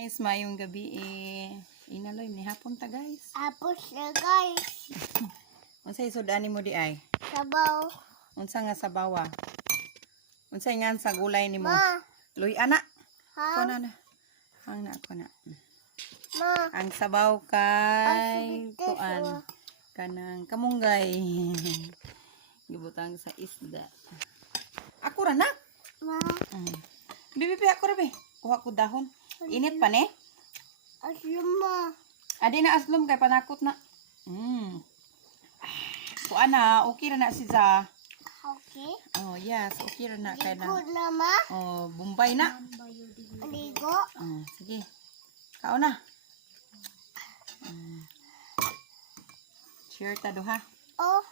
Guys, mayong gabi inaloy ni hapon ta guys. Tapos na guys. Unsay sudani mo di ay? Sabaw. Unsa nga sabawa? Unsay nga sa gulay nimo? Ma. Luy ana. Ha? Ko na. Hang na ko na. Ma. Ang sabaw kay Ang kuan sweet kanang kamunggay. Gibutang sa isda. Ako ra na. Ma. Bibi ako ra be. Kuha ko dahon. Init pa ni. Aslum ma. Adi na aslom kay panakot na. Kuan na, okay ra na si Za. Okay. Oh, yes, okay ra na kay Ligo na. na ma. Oh, Bombay na. Ligo. Sige. Kao na. Share ta do ha. Oh.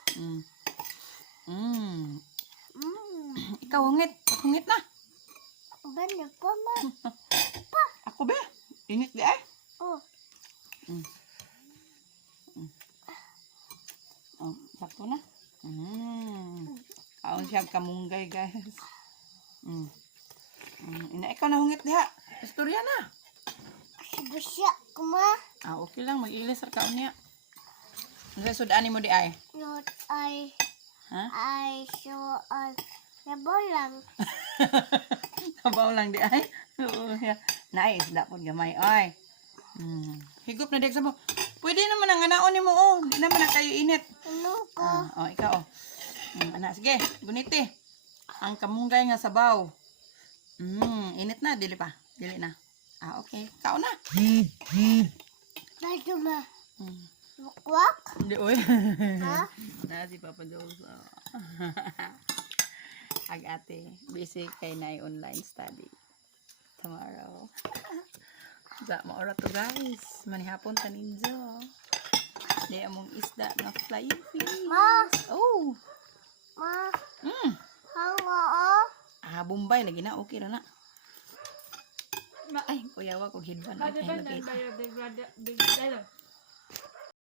Ikaw hungit, hungit na. Bano pa ma. Ako ba? Init di ay. Oh. Oh, sakto na. Kaon siya kamunggay, guys. Ina ikaw na hungit diha. Istorya na. Sibusya ko ma. Okay lang, mag-ilis ra kaon niya. Unsay sud-ani mo di ay? Not I. Ha? I saw a nabolang. Sabaw lang di ay. Oo, yeah. Nice, dapat gamay ay. Higop na di sa mo. Pwede naman ang anaon nimo oh. Di naman na kayo init. Ano ko? Ikaw oh. Ana, sige, guniti. Ang kamunggay nga sabaw. Init na, dili pa. Dili na. Okay. Kao na. Bado ma. Wakwak? Hindi, oy. Ha? Na si Papa Jones. Ag ate, busy kay na online study. Tomorrow. Sa maora to guys. Manihapon ta ninyo. Di among isda na flying fish. Ma. Oh. Ma. Hango oh. Bombay lagi na okay ra na. Ay, kuyawa ko hidban. Ay, nakita.